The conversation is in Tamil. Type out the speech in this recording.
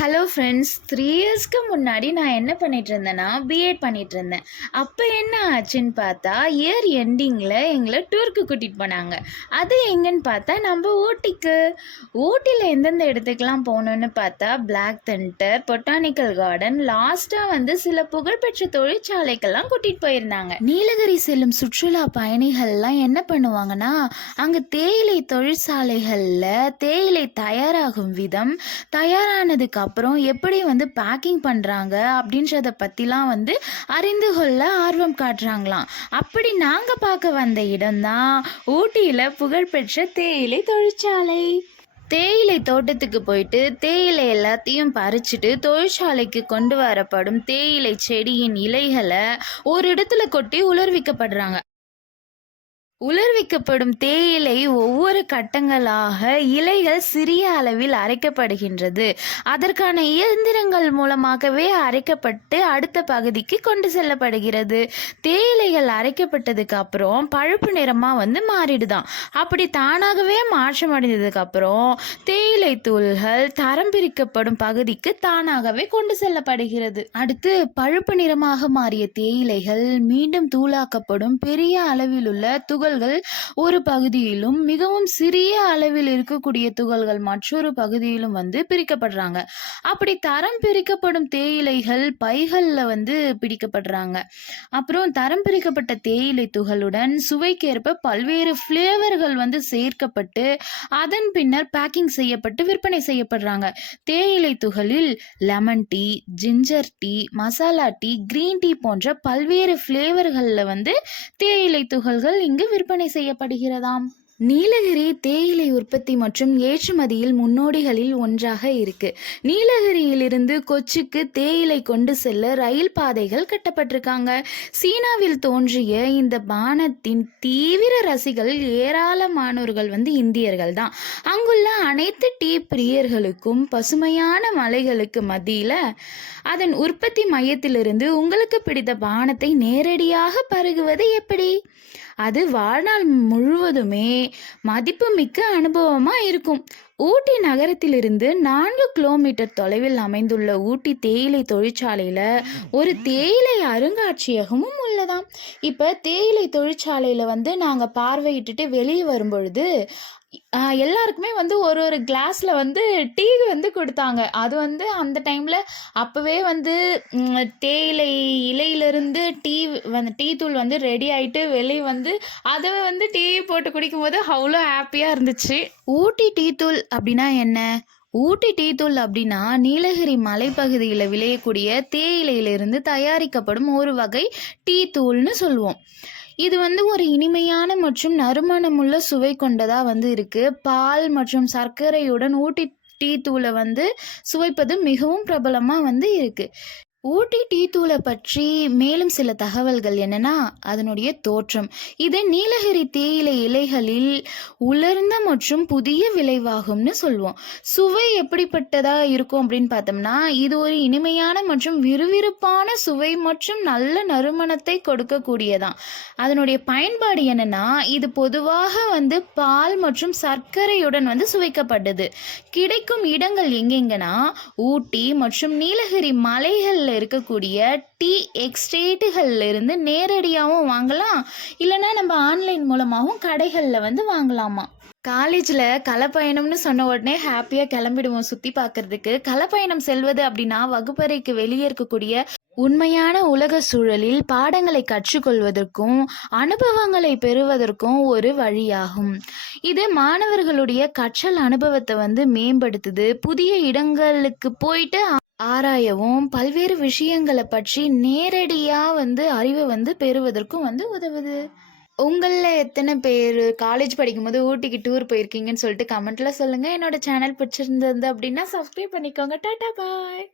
ஹலோ ஃப்ரெண்ட்ஸ், 3 இயர்ஸ்க்கு முன்னாடி நான் என்ன பண்ணிட்டு இருந்தேன்னா பிஎட் பண்ணிட்டு இருந்தேன். அப்போ என்ன ஆச்சுன்னு பார்த்தா இயர் எண்டிங்கில் எங்களை டூருக்கு கூட்டிகிட்டு போனாங்க. அது எங்கன்னு பார்த்தா நம்ம ஊட்டியில் எந்தெந்த இடத்துக்கெலாம் போகணுன்னு பார்த்தா பிளாக் தண்டர், பொட்டானிக்கல் கார்டன், லாஸ்ட்டாக வந்து சில புகழ்பெற்ற தொழிற்சாலைக்கெல்லாம் கூட்டிகிட்டு போயிருந்தாங்க. நீலகிரி செல்லும் சுற்றுலா பயணிகள்லாம் என்ன பண்ணுவாங்கன்னா, அங்கே தேயிலை தொழிற்சாலைகளில் தேயிலை தயாராகும் விதம், தயாரானதுக்கு அப்புறம் எப்படி வந்து பேக்கிங் பண்ணுறாங்க அப்படின்றத பற்றிலாம் வந்து அறிந்து கொள்ள ஆர்வம் காட்டுறாங்களாம். அப்படி நாங்கள் பார்க்க வந்த இடம்தான் ஊட்டியில் புகழ்பெற்ற தேயிலை தொழிற்சாலை. தேயிலை தோட்டத்துக்கு போயிட்டு தேயிலை எல்லாத்தையும் பறிச்சுட்டு தொழிற்சாலைக்கு கொண்டு வரப்படும் தேயிலை செடியின் இலைகளை ஒரு இடத்துல கொட்டி உலர்விக்கப்படுறாங்க. உலர்விக்கப்படும் தேயிலை ஒவ்வொரு கட்டங்களாக இலைகள் சிறிய அளவில் அரைக்கப்படுகின்றது. அதற்கான இயந்திரங்கள் மூலமாகவே அரைக்கப்பட்டு அடுத்த பகுதிக்கு கொண்டு செல்லப்படுகிறது. தேயிலைகள் அரைக்கப்பட்டதுக்கு அப்புறம் பழுப்பு நிறமாக வந்து மாறிடுதான். அப்படி தானாகவே மாற்றம் அடைந்ததுக்கு அப்புறம் தேயிலை தூள்கள் தரம் பிரிக்கப்படும் பகுதிக்கு தானாகவே கொண்டு செல்லப்படுகிறது. அடுத்து பழுப்பு நிறமாக மாறிய தேயிலைகள் மீண்டும் தூளாக்கப்படும் பெரிய அளவில் உள்ள துகள் ஒரு பகுதியிலும் மிகவும் சிறிய அளவில் இருக்கக்கூடிய துகள்கள் மற்றொரு பகுதியிலும் வந்து பிரிக்கப்படுறாங்க. அப்படி தரம் பிரிக்கப்படும் தேயிலைகள் பைகள்ல வந்து பிடிக்கப்படுறாங்க. அப்புறம் தரம் பிரிக்கப்பட்ட தேயிலை துகளுடன் சுவைக்கேற்ப பல்வேறு ஃப்ளேவர்கள் வந்து சேர்க்கப்பட்டு அதன் பின்னர் பேக்கிங் செய்யப்பட்டு விற்பனை செய்யப்படுறாங்க. தேயிலை துகளில் lemon tea, ginger tea, masala tea, green tea போன்ற பல்வேறு ஃப்ளேவர்களில் வந்து தேயிலை துகள்கள் இங்கு விற்பனை செய்யப்படுகிறதாம். நீலகிரி தேயிலை உற்பத்தி மற்றும் ஏற்றுமதியில் முன்னோடிகளில் ஒன்றாக இருக்கு. நீலகிரியிலிருந்து கொச்சிக்கு தேயிலை கொண்டு செல்ல ரயில் பாதைகள் கட்டப்பட்டிருக்காங்க. சீனாவில் தோன்றிய இந்த பானத்தின் தீவிர ரசிகர்கள் ஏராளமானோர்கள் வந்து இந்தியர்கள் தான். அங்குள்ள அனைத்து டீ பிரியர்களுக்கும் பசுமையான மலைகளுக்கு மத்தியில் அதன் உற்பத்தி மையத்திலிருந்து உங்களுக்கு பிடித்த பானத்தை நேரடியாக பருகுவது எப்படி? அது வாழ்நாள் முழுவதுமே மதிப்புமிக்க அனுபவமாக இருக்கும். ஊட்டி நகரத்திலிருந்து 4 கிலோமீட்டர் தொலைவில் அமைந்துள்ள ஊட்டி தேயிலை தொழிற்சாலையில் ஒரு தேயிலை அருங்காட்சியகமும் உள்ளதாம். இப்போ தேயிலை தொழிற்சாலையில் வந்து நாங்கள் பார்வையிட்டுட்டு வெளியே வரும்பொழுது எல்லாருக்குமே வந்து ஒரு ஒரு கிளாஸில் வந்து டீ வந்து கொடுத்தாங்க. அது வந்து அந்த டைமில் அப்போவே வந்து தேயிலை இலையிலிருந்து டீ தூள் வந்து ரெடி ஆகிட்டு வெளியே வந்து அதை வந்து டீ போட்டு குடிக்கும்போது அவ்வளோ ஹாப்பியாக இருந்துச்சு. ஊட்டி டீ தூள் அப்படின்னா என்ன? ஊட்டி டீ தூள் அப்படின்னா நீலகிரி மலைப்பகுதியில் விளையக்கூடிய தேயிலையிலிருந்து தயாரிக்கப்படும் ஒரு வகை டீ தூள்னு சொல்லுவோம். இது வந்து ஒரு இனிமையான மற்றும் நறுமணமுள்ள சுவை கொண்டதாக வந்து இருக்குது. பால் மற்றும் சர்க்கரையுடன் ஊட்டி டீ தூளை வந்து சுவைப்பது மிகவும் பிரபலமாக வந்து இருக்குது. ஊட்டி டீ தூளை பற்றி மேலும் சில தகவல்கள் என்னன்னா, அதனுடைய தோற்றம். இது நீலகிரி தேயிலை இலைகளில் உலர்ந்த மற்றும் புதிய விளைவாகும்னு சொல்லுவோம். சுவை எப்படிப்பட்டதா இருக்கும் அப்படின்னு பார்த்தோம்னா, இது ஒரு இனிமையான மற்றும் விறுவிறுப்பான சுவை மற்றும் நல்ல நறுமணத்தை கொடுக்கக்கூடியதான். அதனுடைய பயன்பாடு என்னன்னா, இது பொதுவாக வந்து பால் மற்றும் சர்க்கரையுடன் வந்து சுவைக்கப்பட்டது. கிடைக்கும் இடங்கள் எங்கெங்கன்னா ஊட்டி மற்றும் நீலகிரி மலைகள் இருக்கக்கூடிய டீ எக்ஸ்டேட்டுகள்ல இருந்து நேரடியாகவும் வாங்கலாம், இல்லைன்னா நம்ம ஆன்லைன் மூலமாகவும் கடைகளில் வந்து வாங்கலாமா. காலேஜில் கலப்பயணம்னு சொன்ன உடனே ஹாப்பியாக கிளம்பிடுவோம் சுற்றி பார்க்கறதுக்கு. கலப்பயணம் செல்வது அப்படின்னா வகுப்பறைக்கு வெளியே இருக்கக்கூடிய உண்மையான உலக சூழலில் பாடங்களை கற்றுக்கொள்வதற்கும் அனுபவங்களை பெறுவதற்கும் ஒரு வழியாகும். இது மாணவர்களுடைய கற்றல் அனுபவத்தை வந்து மேம்படுத்துது. புதிய இடங்களுக்கு போயிட்டு ஆராயவும் பல்வேறு விஷயங்களை பற்றி நேரடியாக வந்து அறிவை வந்து பெறுவதற்கும் வந்து உதவுது. உங்களில் எத்தனை பேர் காலேஜ் படிக்கும்போது ஊட்டிக்கு டூர் போயிருக்கீங்கன்னு சொல்லிட்டு கமெண்ட்டில் சொல்லுங்கள். என்னோட சேனல் பிடிச்சிருந்தது அப்படின்னா சப்ஸ்கிரைப் பண்ணிக்கோங்க. டாடா பாய்.